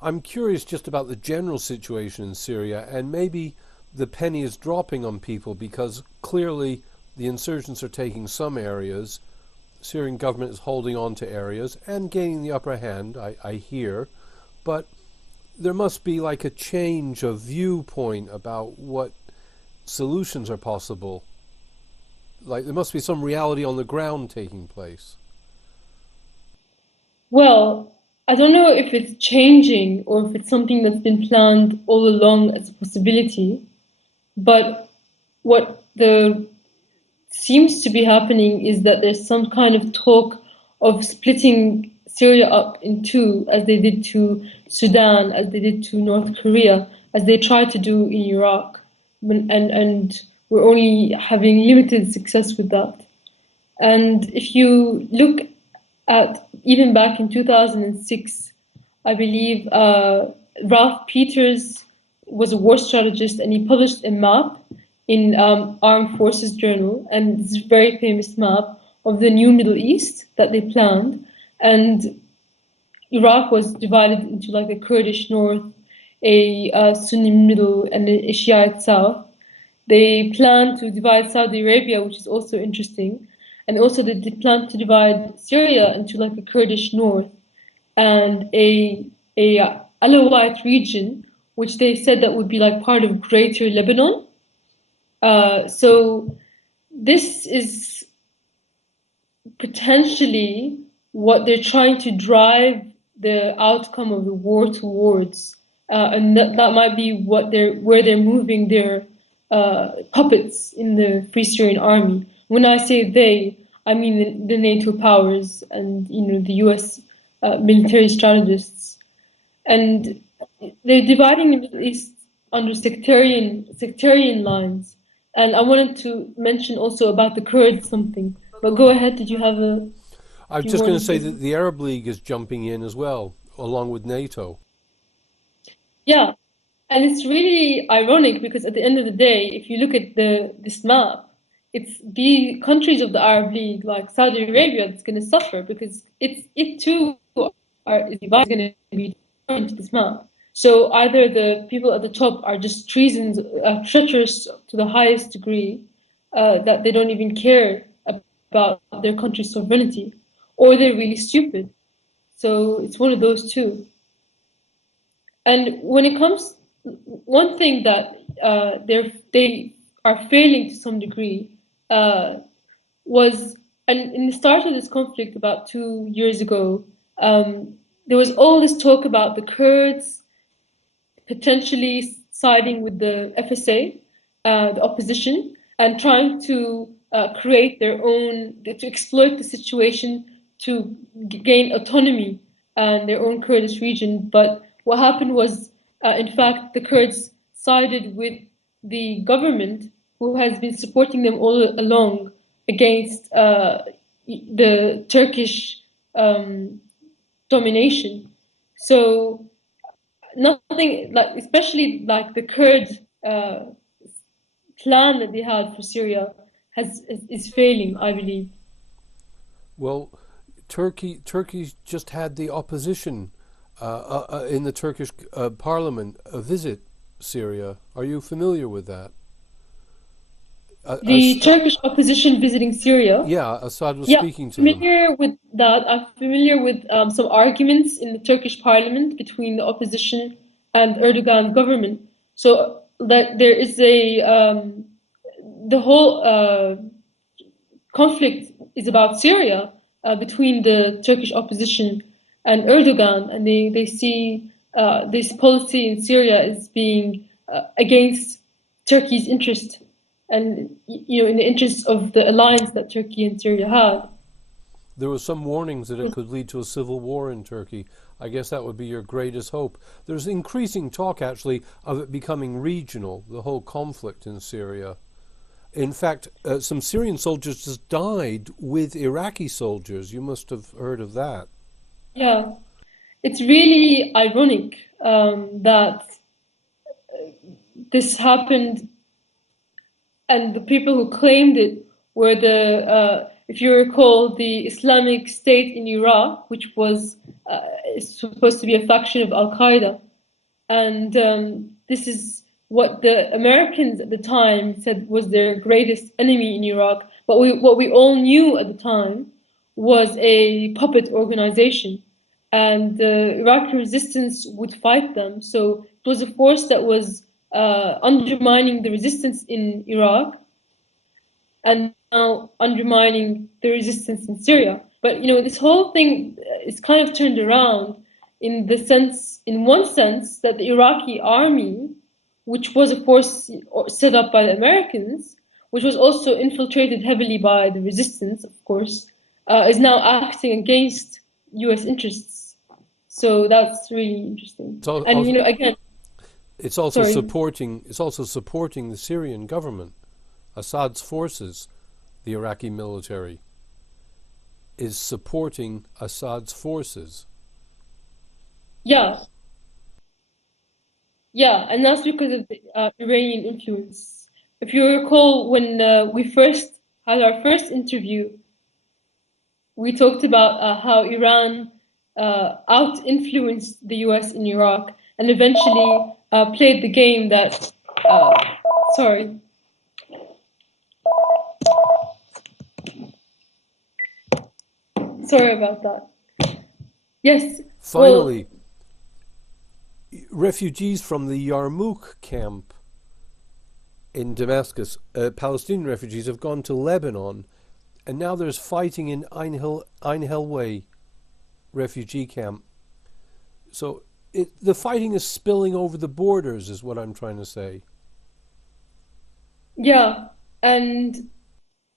I'm curious just about the general situation in Syria, and maybe the penny is dropping on people because clearly the insurgents are taking some areas. The Syrian government is holding on to areas and gaining the upper hand, I hear. But there must be like a change of viewpoint about what solutions are possible. Like there must be some reality on the ground taking place. Well, I don't know if it's changing or if it's something that's been planned all along as a possibility, but what the seems to be happening is that there's some kind of talk of splitting Syria up in two, as they did to Sudan, as they did to North Korea, as they tried to do in Iraq. And we're only having limited success with that. And if you look at even back in 2006, I believe Ralph Peters was a war strategist and he published a map in Armed Forces Journal, and it's a very famous map of the new Middle East that they planned. And Iraq was divided into like a Kurdish north, a Sunni middle, and a Shiite south. They planned to divide Saudi Arabia, which is also interesting. And also they planned to divide Syria into like a Kurdish north and a Alawite region, which they said that would be like part of Greater Lebanon. So this is potentially what they're trying to drive the outcome of the war towards, and that might be where they're moving their puppets in the Free Syrian Army. When I say they, I mean the NATO powers and the U.S. Military strategists, and they're dividing the Middle East under sectarian lines. And I wanted to mention also about the Kurds something, but go ahead. Did you have a? I was Do you just going want to to say say? that the Arab League is jumping in as well, along with NATO. Yeah, and it's really ironic because at the end of the day, if you look at this map, it's the countries of the Arab League, like Saudi Arabia, that's going to suffer because it too is going to be into this map. So either the people at the top are just treacherous to the highest degree, that they don't even care about their country's sovereignty, or they're really stupid. So it's one of those two. And when it comes, one thing that they are failing to some degree was, and in the start of this conflict about 2 years ago, there was all this talk about the Kurds potentially siding with the FSA, the opposition, and trying to create their own, to exploit the situation to gain autonomy and their own Kurdish region. But what happened was, in fact, the Kurds sided with the government, who has been supporting them all along against the Turkish domination. So nothing like, especially like the Kurd plan that they had for Syria is failing, I believe. Well, Turkey's just had the opposition in the Turkish parliament visit Syria. Are you familiar with that? The Turkish opposition visiting Syria. Yeah, Assad was Yeah, speaking to them. familiar with that. I'm familiar with some arguments in the Turkish parliament between the opposition and Erdogan's government. So that there is the whole conflict is about Syria, between the Turkish opposition and Erdogan, and they see this policy in Syria as being against Turkey's interest, and in the interest of the alliance that Turkey and Syria had. There were some warnings that it could lead to a civil war in Turkey. I guess that would be your greatest hope. There's increasing talk, actually, of it becoming regional, the whole conflict in Syria. In fact, some Syrian soldiers just died with Iraqi soldiers. You must have heard of that. Yeah, it's really ironic that this happened, and the people who claimed it were the if you recall, the Islamic State in Iraq, which was supposed to be a faction of Al-Qaeda. And this is what the Americans at the time said was their greatest enemy in Iraq. But what we all knew at the time was a puppet organization, and the Iraqi resistance would fight them. So it was a force that was undermining the resistance in Iraq and now undermining the resistance in Syria. But this whole thing is kind of turned around in one sense, that the Iraqi army, which was a force set up by the Americans, which was also infiltrated heavily by the resistance, of course, is now acting against U.S. interests. So that's really interesting. And again, it's also supporting the Syrian government. Assad's forces, the Iraqi military, is supporting Assad's forces. Yeah, and that's because of the Iranian influence. If you recall, when we first had our first interview, we talked about how Iran out-influenced the US in Iraq and eventually played the game that... sorry. Sorry about that. Yes. Finally, refugees from the Yarmouk camp in Damascus, Palestinian refugees, have gone to Lebanon, and now there's fighting in Ein Helway refugee camp. So the fighting is spilling over the borders, is what I'm trying to say. Yeah, and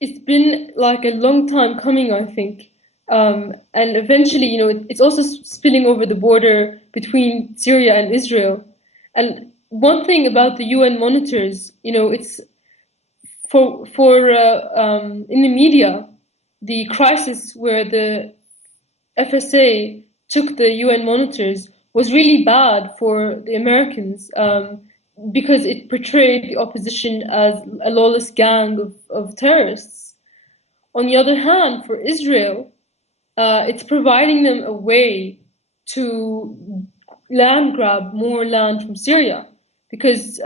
it's been like a long time coming, I think. And eventually, it's also spilling over the border between Syria and Israel. And one thing about the UN monitors, it's for in the media, the crisis where the FSA took the UN monitors was really bad for the Americans because it portrayed the opposition as a lawless gang of terrorists. On the other hand, for Israel, it's providing them a way to land grab more land from Syria, because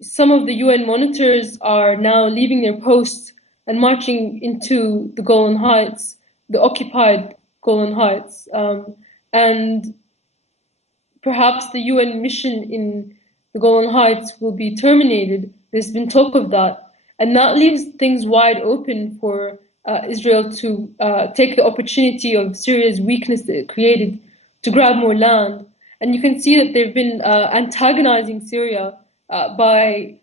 some of the UN monitors are now leaving their posts and marching into the Golan Heights, the occupied Golan Heights, and perhaps the UN mission in the Golan Heights will be terminated. There's been talk of that, and that leaves things wide open for Israel to take the opportunity of Syria's weakness that it created to grab more land. And you can see that they've been antagonizing Syria by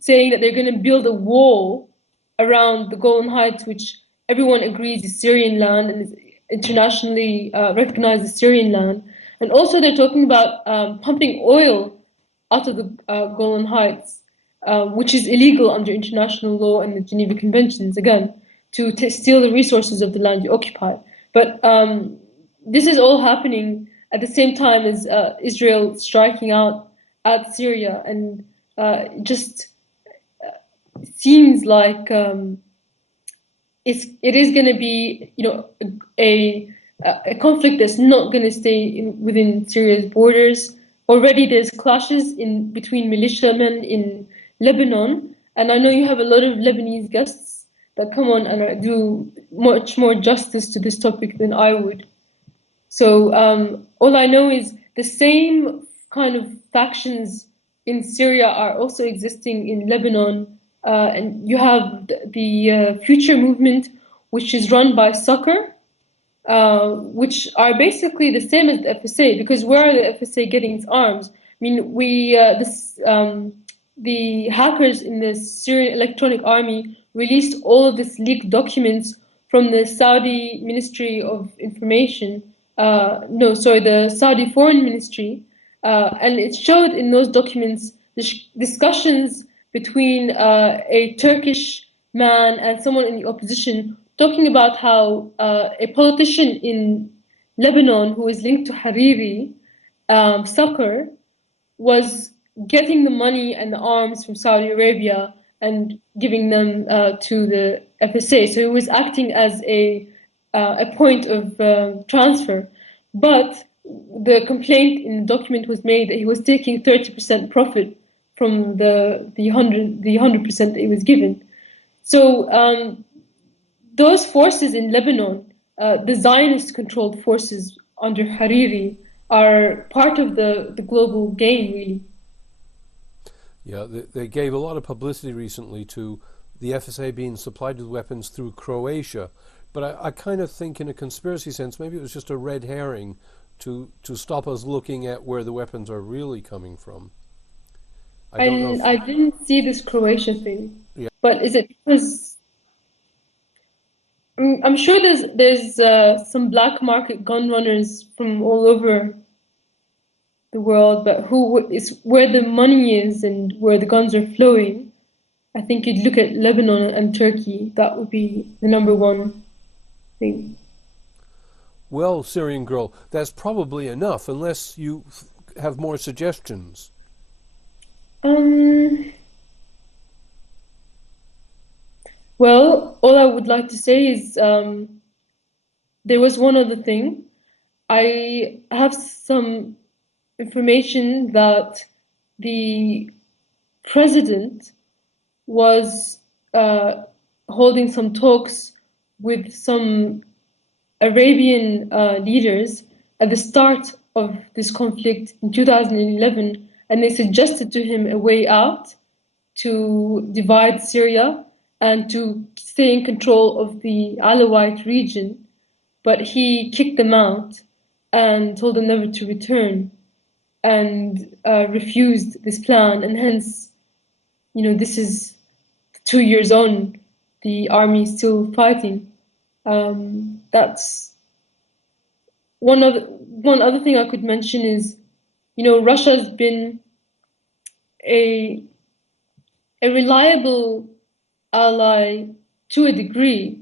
saying that they're going to build a wall around the Golan Heights, which everyone agrees is Syrian land and is internationally recognized as Syrian land. And also they're talking about pumping oil out of the Golan Heights, which is illegal under international law and the Geneva Conventions, again, to steal the resources of the land you occupy. But this is all happening at the same time as Israel striking out at Syria, and it just seems like it is going to be, a conflict that's not going to stay within Syria's borders. Already there's clashes between militiamen in Lebanon, and I know you have a lot of Lebanese guests that come on and do much more justice to this topic than I would. So all I know is the same kind of factions in Syria are also existing in Lebanon, and you have the Future Movement, which is run by Succor, which are basically the same as the FSA, because where are the FSA getting its arms? I mean, the hackers in the Syrian Electronic Army released all of these leaked documents from the Saudi Ministry of Information, the Saudi Foreign Ministry, and it showed in those documents discussions between a Turkish man and someone in the opposition, talking about how a politician in Lebanon who is linked to Hariri, Succor, was getting the money and the arms from Saudi Arabia and giving them to the FSA. So he was acting as a point of transfer. But the complaint in the document was made that he was taking 30% profit from the 100% that he was given. So those forces in Lebanon, the Zionist-controlled forces under Hariri, are part of the global game, really. Yeah, they gave a lot of publicity recently to the FSA being supplied with weapons through Croatia. But I kind of think in a conspiracy sense, maybe it was just a red herring to stop us looking at where the weapons are really coming from. I don't know if, I didn't see this Croatia thing, yeah. but is it because I'm sure there's some black market gun runners from all over the world, but who is where the money is and where the guns are flowing? I think you'd look at Lebanon and Turkey. That would be the number one thing. Well, Syrian girl, that's probably enough, unless you have more suggestions. Well, all I would like to say is there was one other thing. I have some information that the president was holding some talks with some Arabian leaders at the start of this conflict in 2011, and they suggested to him a way out to divide Syria and to stay in control of the Alawite region, but he kicked them out and told them never to return and refused this plan, and hence, this is 2 years on, the army is still fighting. That's one other thing I could mention is, Russia's been a reliable ally to a degree.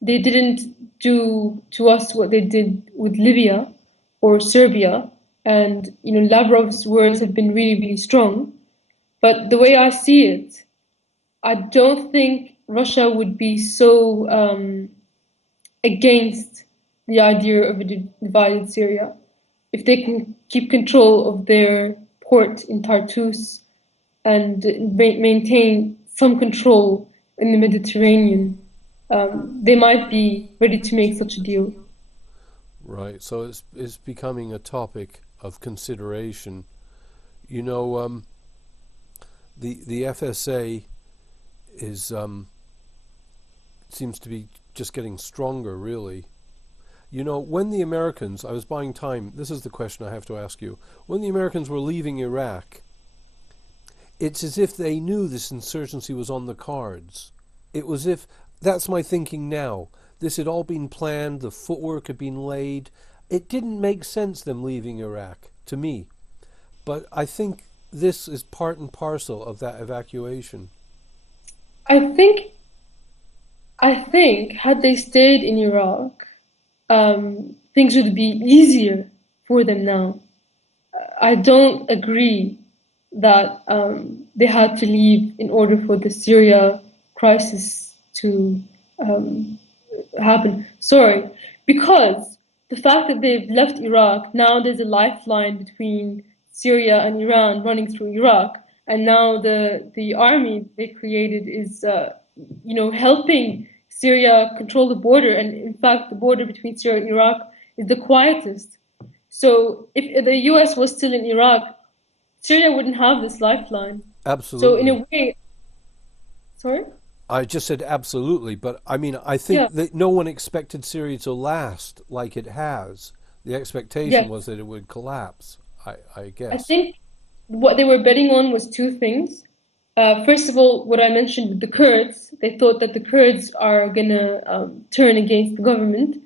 They didn't do to us what they did with Libya or Serbia, and Lavrov's words have been really, really strong. But the way I see it, I don't think Russia would be so against the idea of a divided Syria if they can keep control of their port in Tartus and maintain some control in the Mediterranean. They might be ready to make such a deal. Right, so it's becoming a topic of consideration. The FSA is seems to be just getting stronger, really. When the Americans, I was buying time, this is the question I have to ask you. When the Americans were leaving Iraq, it's as if they knew this insurgency was on the cards. It was if, that's my thinking now. This had all been planned, the footwork had been laid. It didn't make sense them leaving Iraq, to me. But I think this is part and parcel of that evacuation. I think had they stayed in Iraq, things would be easier for them now. I don't agree that they had to leave in order for the Syria crisis to happen. Sorry, because the fact that they've left Iraq, now there's a lifeline between Syria and Iran running through Iraq, and now the army they created is helping Syria control the border, and in fact the border between Syria and Iraq is the quietest. So if the US was still in Iraq, Syria wouldn't have this lifeline. Absolutely. So in a way, sorry? I just said absolutely, but I mean, I think that no one expected Syria to last like it has. The expectation was that it would collapse, I guess. I think what they were betting on was two things. First of all, what I mentioned with the Kurds, they thought that the Kurds are going to turn against the government.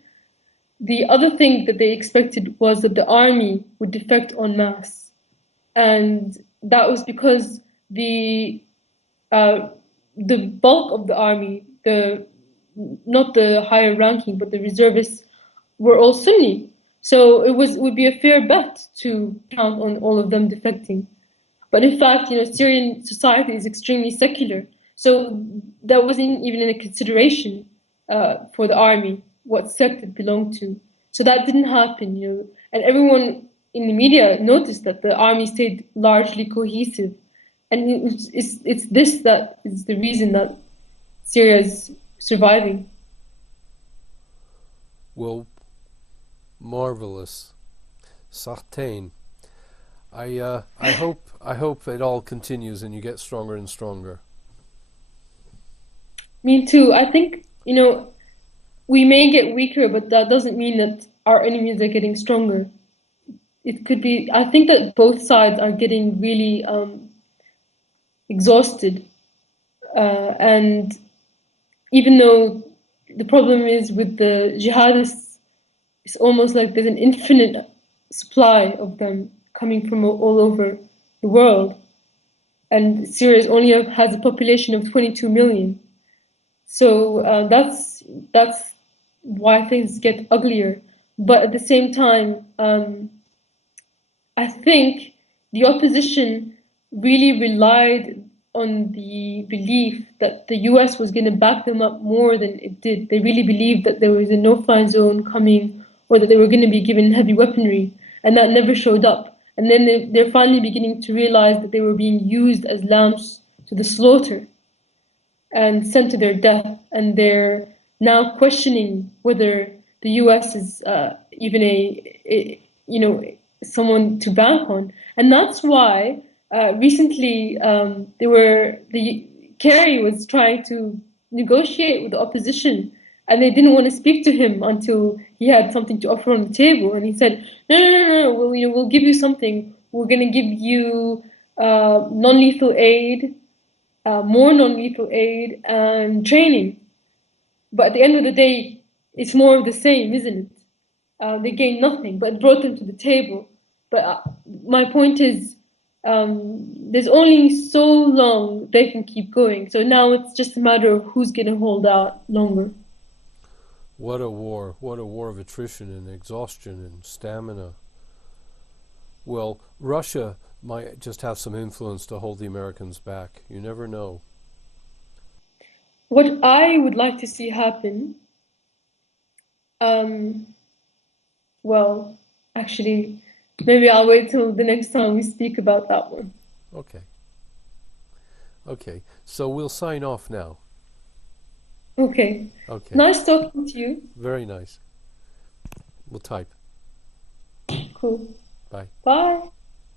The other thing that they expected was that the army would defect en masse. And that was because the bulk of the army, not the higher ranking, but the reservists, were all Sunni. So it would be a fair bet to count on all of them defecting. But in fact, Syrian society is extremely secular. So that wasn't even a consideration for the army, what sect it belonged to. So that didn't happen, and everyone in the media noticed that the army stayed largely cohesive, and it's this that is the reason that Syria is surviving. Well, marvelous. Sartain. I hope it all continues and you get stronger and stronger. Me too. I think, we may get weaker, but that doesn't mean that our enemies are getting stronger. It could be, I think that both sides are getting really exhausted. And even though the problem is with the jihadists, it's almost like there's an infinite supply of them coming from all over the world. And Syria only has a population of 22 million. So that's why things get uglier. But at the same time, I think the opposition really relied on the belief that the US was going to back them up more than it did. They really believed that there was a no-fly zone coming, or that they were going to be given heavy weaponry, and that never showed up. And then they're finally beginning to realize that they were being used as lambs to the slaughter and sent to their death. And they're now questioning whether the US is even someone to bank on. And that's why recently Kerry was trying to negotiate with the opposition, and they didn't want to speak to him until he had something to offer on the table. And he said, no, we'll give you something. We're going to give you non-lethal aid, more non-lethal aid, and training. But at the end of the day, it's more of the same, isn't it? They gained nothing, but it brought them to the table. But my point is, there's only so long they can keep going. So now it's just a matter of who's going to hold out longer. What a war. What a war of attrition and exhaustion and stamina. Well, Russia might just have some influence to hold the Americans back. You never know. What I would like to see happen, well, actually, maybe I'll wait till the next time we speak about that one. Okay. So we'll sign off now. Okay. Okay. Nice talking to you. Very nice. We'll type. Cool. Bye. Bye.